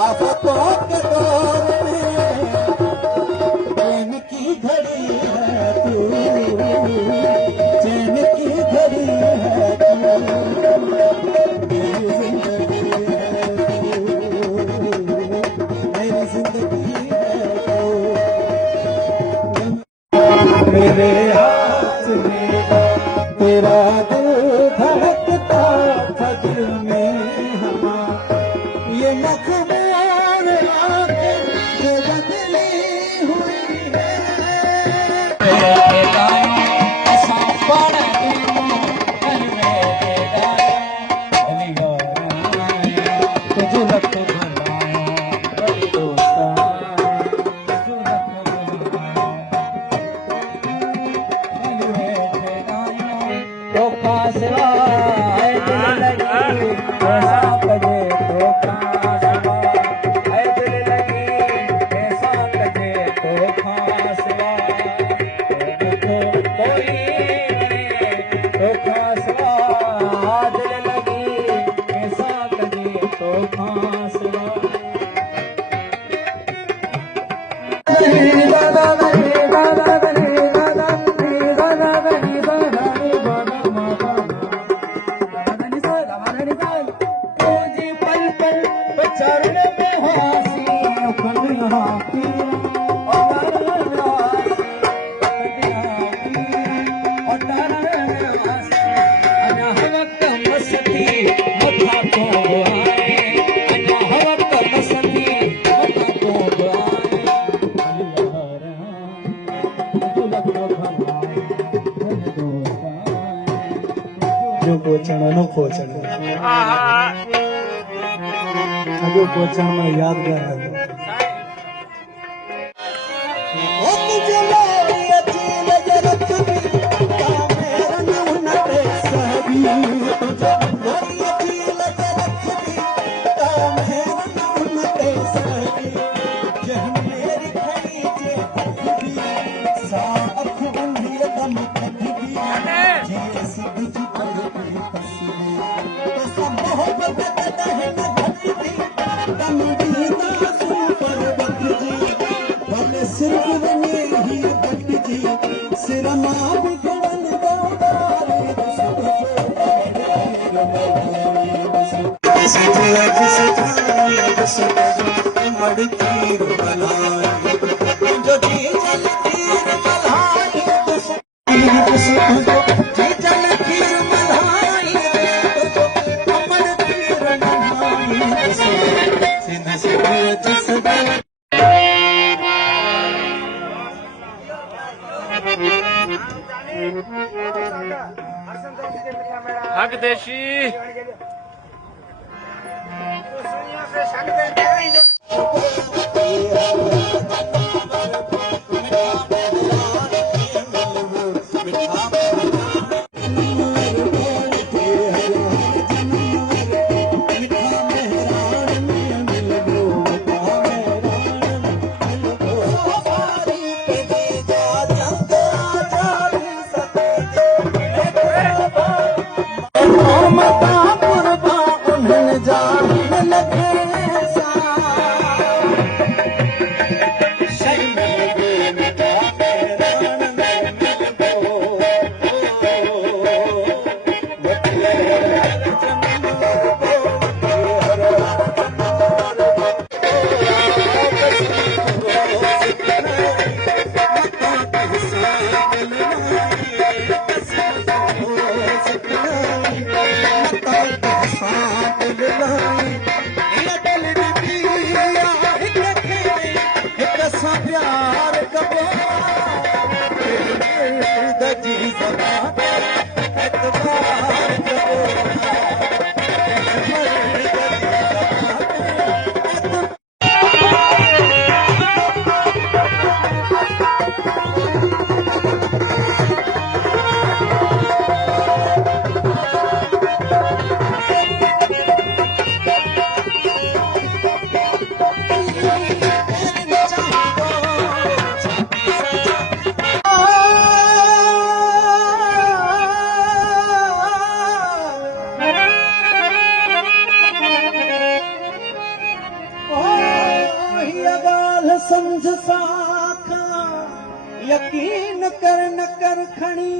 आफतों के दौर में प्रेम की घड़ी है तू, चैन की घड़ी है तू, मेरी जिंदगी है तू, मेरी जिंदगी है तू। मेरे हाथ में तेरा दिल धड़कता था, दिल में हमारा ये मखमूर आंखें जो बदली हुई है। जो पोचण नो पोचण जो पोचण में यादगार है। हक देशी ॻाल्हि सम्झ साखा यकीन कर न कर खणी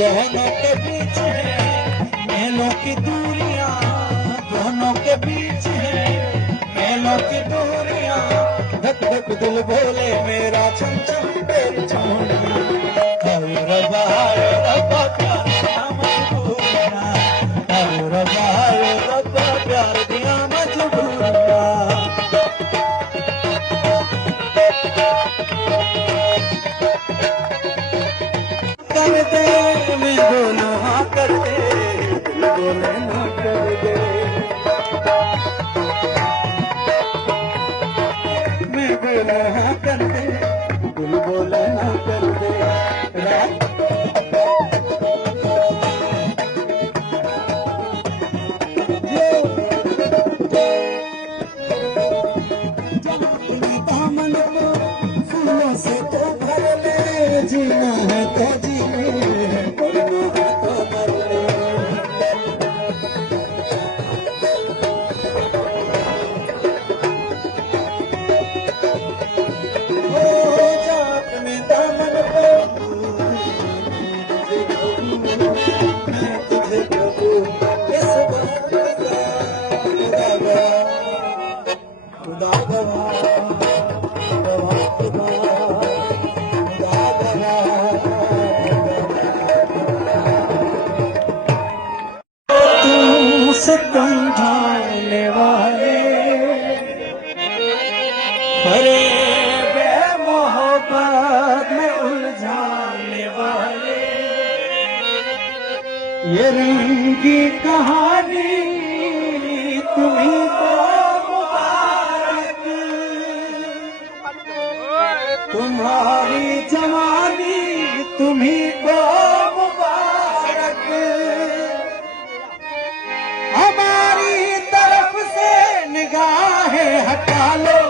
दोनों के बीच है मेलों की दूरियां, दोनों के बीच है मेलों की दूरियां, धक धक दिल बोले मेरा छम छम दिल छोड़िया, हाय रब्बा प्यार दिया मजबूरियां, हाय रब्बा प्यार दिया मजबूरियां। कर दे मैं बोलूं हाँ कर दे, दिल बोले ना कर दे, मैं बोलूं हाँ कर दे, दिल बोले ना कर दे। दामन को फूलों से तो भर ले, जीना है तो जी ले, मरना है तो मर ले। ये रंगी कहानी तुम्हीं को मुबारक, तुम्हारी जवानी तुम्हीं को मुबारक, हमारी तरफ से निगाहें हटा लो,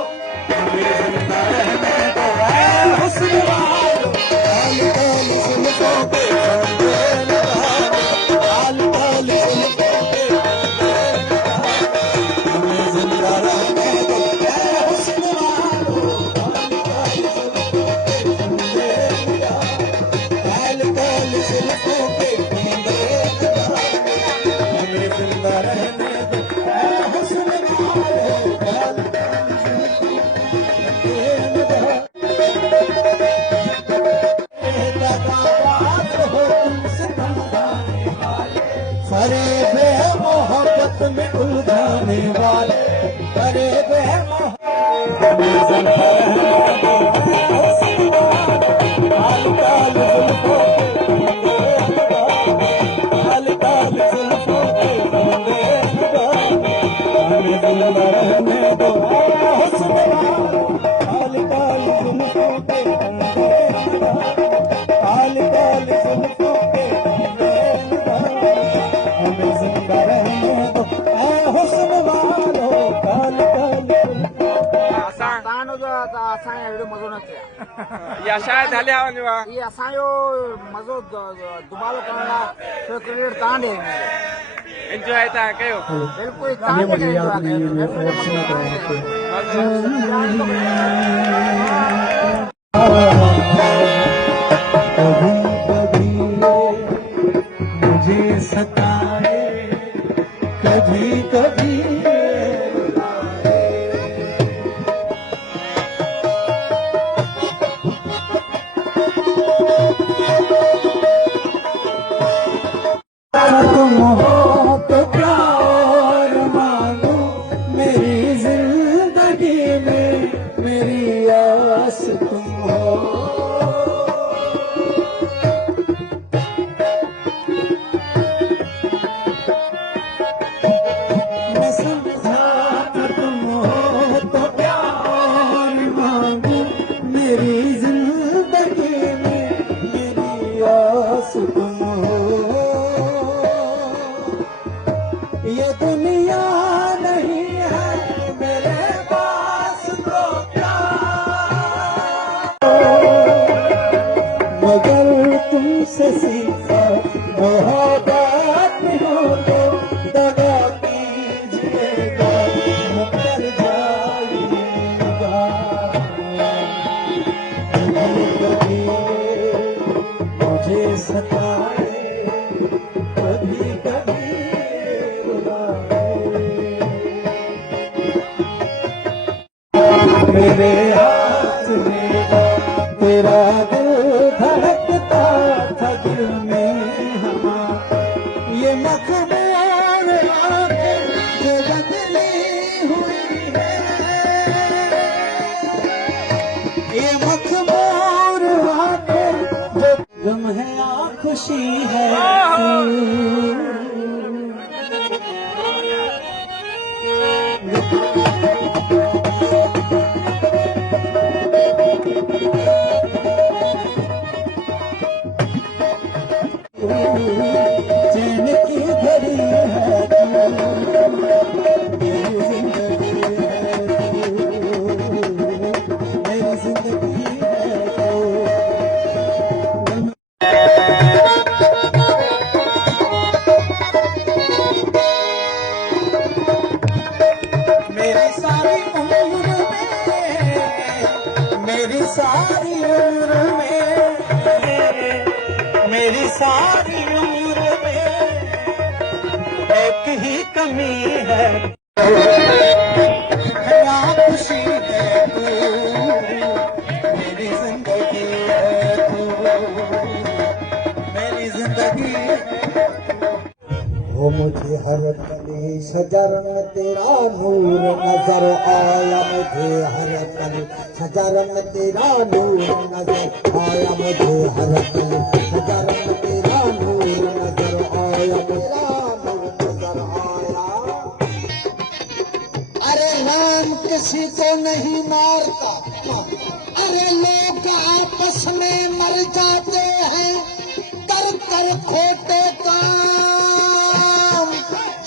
हमें जिंदा रहने दो ऐ हुस्न वालो, काली काली जुल्फों पे फंदे लगा लो, काली काली जुल्फों पे फंदे लगा लो, हमें जिंदा रहने दो ऐ हुस्न वालो, काली काली जुल्फों पे फंदे लगा लो, काली काली जुल्फों पे फंदे लगा लो, हमें जिंदा रहने दो ऐ हुस्न वालो, काली काली जुल्फों पे फंदे लगा लो। फरेब मोहब्बत में उलझाने वाले, फरेब या शायद हले आवानी वा ये असांजो मज़ो दुबारो करण लाइ थोरो क्रेडिट तव्हां ॾे एंजॉय था कयो बिल्कुलु तव्हां ॾे कभी कभी मुझे सताए, कभी कभी तुम हो तो प्यार मांगो मेरी जिंदगी में, मेरी आस तुम हो। मैं समझा था तुम हो तो प्यार मांगो मेरी जिंदगी में, मेरी आस तुम हो। ये दुनिया नहीं है मेरे पास तो प्यार, मगर तुमसे सीखा मोहब्बत हो तो दगा कीजिएगा, मुकर जाइएगा। कभी मुझे सताए, कभी कभी मेरे हाथ में तेरा दिल धड़कता था, दिल में हमारा ये मखमूर आंखें जो बदली हुई है, ये मखमूर आंखें जो गम है या खुशी है। चैन की घड़ी है तू, मेरी जिंदगी है तू, मेरी जिंदगी है तू। मेरी सारी उम्र में, मेरी सारी उम्र में, मेरी सारी उम्र में एक ही कमी है, या खुशी है तू, मेरी जिंदगी है तू, मेरी जिंदगी है। वो मुझे हर कली शजर में तेरा नूर नजर आया, मुझे हर कली शजर में तेरा नूर नजर आया, मुझे हर कली शजर में तेरा नूर नजर आया। नहीं मारता। अरे लोग आपस में मर जाते हैं कर कर खोटे काम।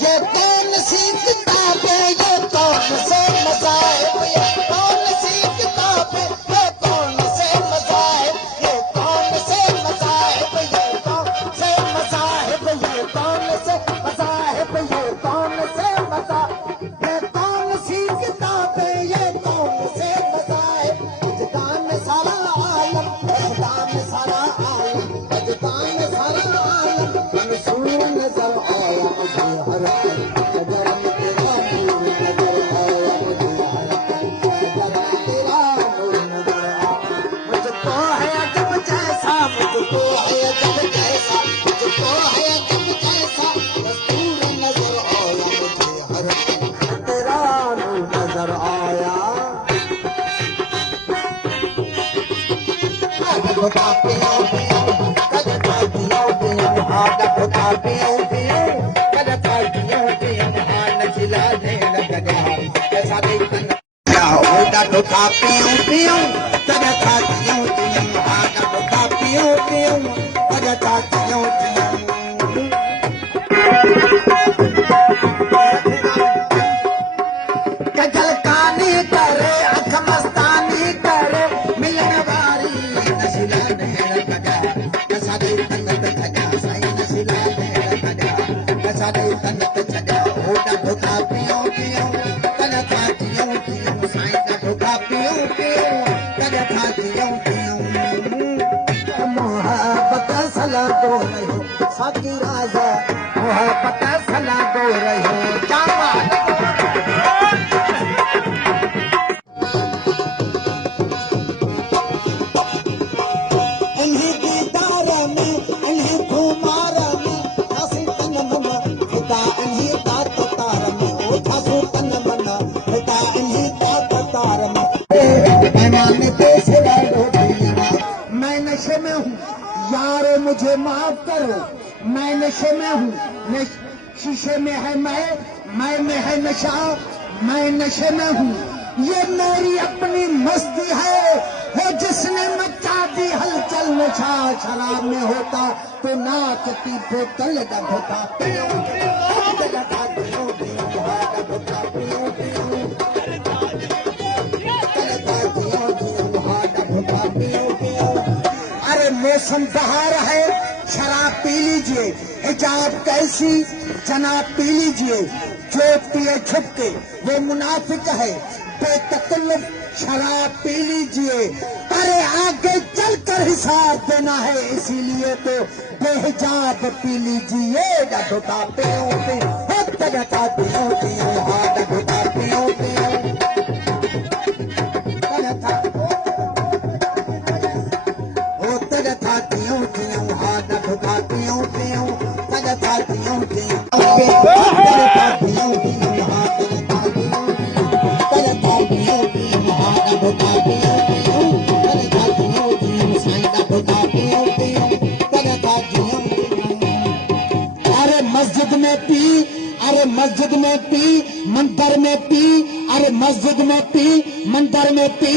ये कौन सी किताब है, ये कौन से मज़ाहिब, ये कौन सी किताब है, ये कौन से मज़ाहिब, ये कौन से मज़ाहिब, ये कौन से मज़ाहिब, ये कौन से मज़ाहिब, ये कौन से मज़ाहिब, ये कौन सी किताब है, ये कौन से मज़ाहिब। बजदान सारा आलम, बजदान सारा आलम, बजदान सारा आलम मंसूर नजर आया मुझे हर नजर में तेरा नूर नजर आया मुझे हर नजर में तेरा नूर नजर आया। मुझको है अजब जैसा, मुझको है अजब जैसा, मुझको है अजब जैसा मंसूर नजर आया मुझे हर तेरा नूर नजर आया। गजलकानी करे अख मस्तानी करे मिलन वारी नशिला नहर कजा कसा दे तन्नत खजा साईं नशिला नहर कजा कसा दे तन्नत खजा होड़ा धोखा पियो पियो कन था जियो जियो साईं का धोखा पियो पियो कन था जियो जियो। मोहब्बत सला दो रही साकी राजा, मोहब्बत सला दो रही चावा। मैं नशे में हूँ यारो मुझे माफ करो, मैं नशे में हूँ, शीशे में है मैं में है नशा, मैं नशे में हूँ। ये मेरी अपनी मस्ती है जिसने मचा दी हलचल। नशा शराब में होता तो नाक की बोतल का धोखा पियो अरे मौसम बहार है शराब पी लीजिए, हिजाब कैसी जनाब पी लीजिए। जो पिए छुप के वो मुनाफिक है, बेतकल्लुफ शराब पी लीजिए। अरे आगे चलकर हिसाब देना है, इसीलिए तो बेहिजाब पी लीजिए। डोटा पियो पियो डटा पियो पियो डोटा पियो पियो अरे मस्जिद में पी, अरे मस्जिद में पी, मंदिर में पी, अरे मस्जिद में पी, मंदिर में पी,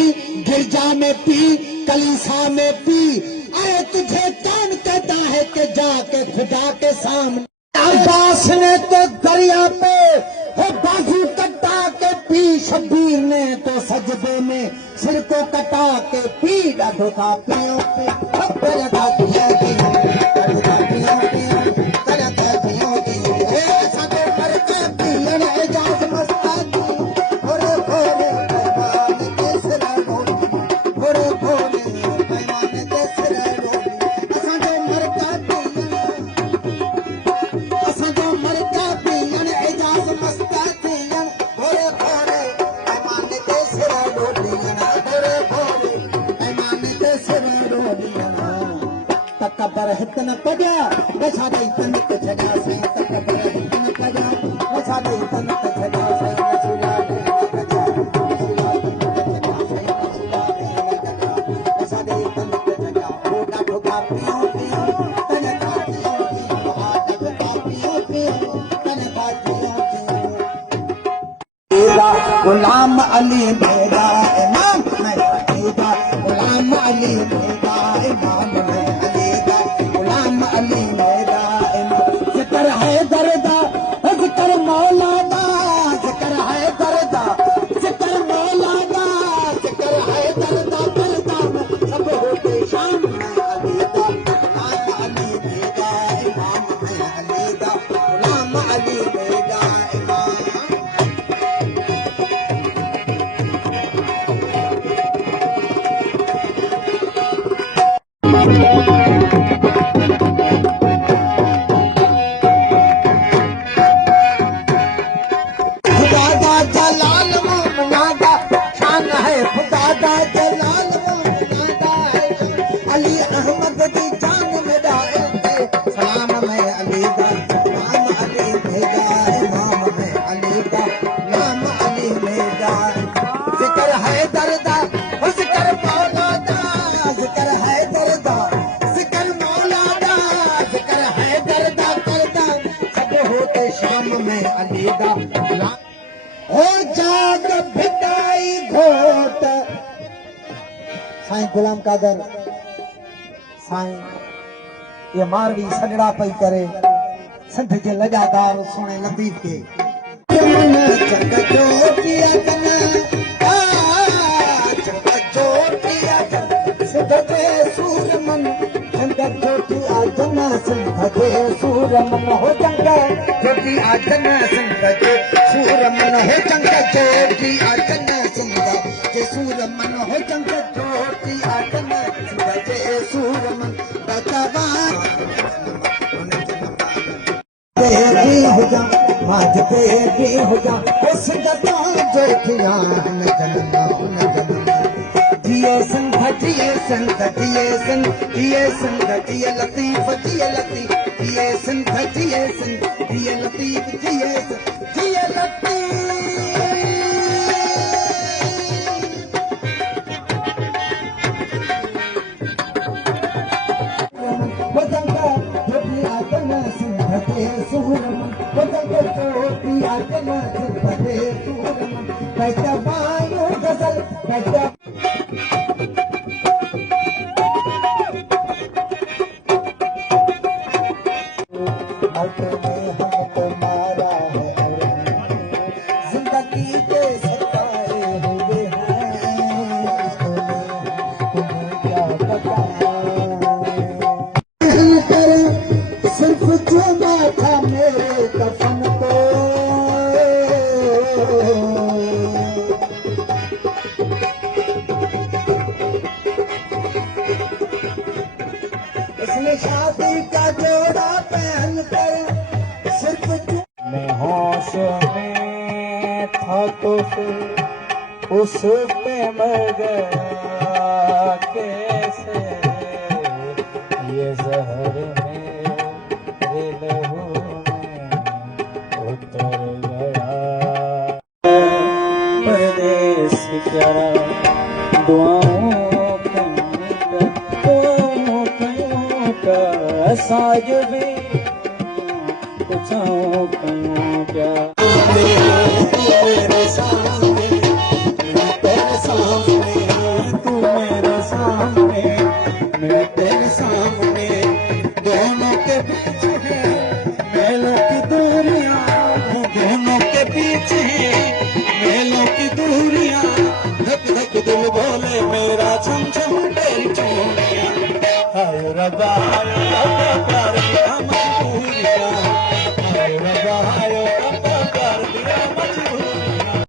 गिरजा में पी, कलीसा में पी। अरे तुझे कौन कहता है कि जाके खुदा के सामने। अब्बास ने तो दरिया पे हो बाजू कटा के पी, शब्बीर ने तो सजदे में सिर को कटा के पी। धोखा पियो तकबर हितन पजा नशा दई तनक छजा से तकबर हितन पजा नशा दई तनक छजा से नशा दई तनक छजा होगा धोखा पियो पियो तने खातियो पियो धोखा पियो पियो तने खातियो पियो। गुलाम अली मेरा इमाम मैं अलीदा गुलाम अली मेरा इमाम मैं अलीदा गुलाम अली मेरा इमाम जिक्र है दर्दा जिक्र मौला दा जिक्र है दर्दा जिक्र मौला दा जिक्र है दर्दा दर्दा सब होते शाम मैं अलीदा गुलाम अली मेरा इमाम मैं अलीदा गुलाम अली मेरा इमाम खुदा दा जलाल मोमना दा शान है खुदा दा जलाल मोमना दा अली अहमद दी जान मेरा सलाम मैं अली दा नाम अली मेरा इमाम मैं अली दा नाम अली मेरा जिक्र है दर्दा जिक्र मौला दा जिक्र है दर्दा जिक्र मौला दा जिक्र है दर्दा करदा सब होते शाम में अली दा ओ जाग भिटाई घोट साईं गुलाम कादर साईं ये मारवी सगड़ा पई करे संत जे लगातार सोने लतीफ के चंग जो किया कना चंग जो किया सिद्ध जे सूरमन चंग जो किया जना सिद्ध जे सूरमन हो चंग जो किया जना सिद्ध जे सूरमन हो चंग जो किया जना सिद्ध जे सूरमन हो चंग जो किया जना सिद्ध जे सूरमन बचावा तेरी हो जा आज तेरी हो जा उस गता जो किया न जनना न जनना जिए संग जिए संग जिए संग जिए संग जिए लतीफ जिए लतीफ जिए संग जिए संग जिए लतीफ जिए संग जिए लतीफ जिंदगी के सताए हुए हैं तुम्हें क्या बताएं सिर्फ चुना था मेरे कफन को इसने शादी का जोड़ा पहन कर सिर्फ मैं होश में था तो फिर उस पे मर गया कैसे ये जहर मेरे लहू में उतर गया परदेस क्या दुआओं का साज भी कुछ क्या मेरे सामने मैं तेरे सामने तू मेरे सामने मैं तेरे सामने दोनों के बीच है मेलों की दूरियां दोनों के बीच है मेलों की दूरियां धक धक दिल बोले मेरा छम छम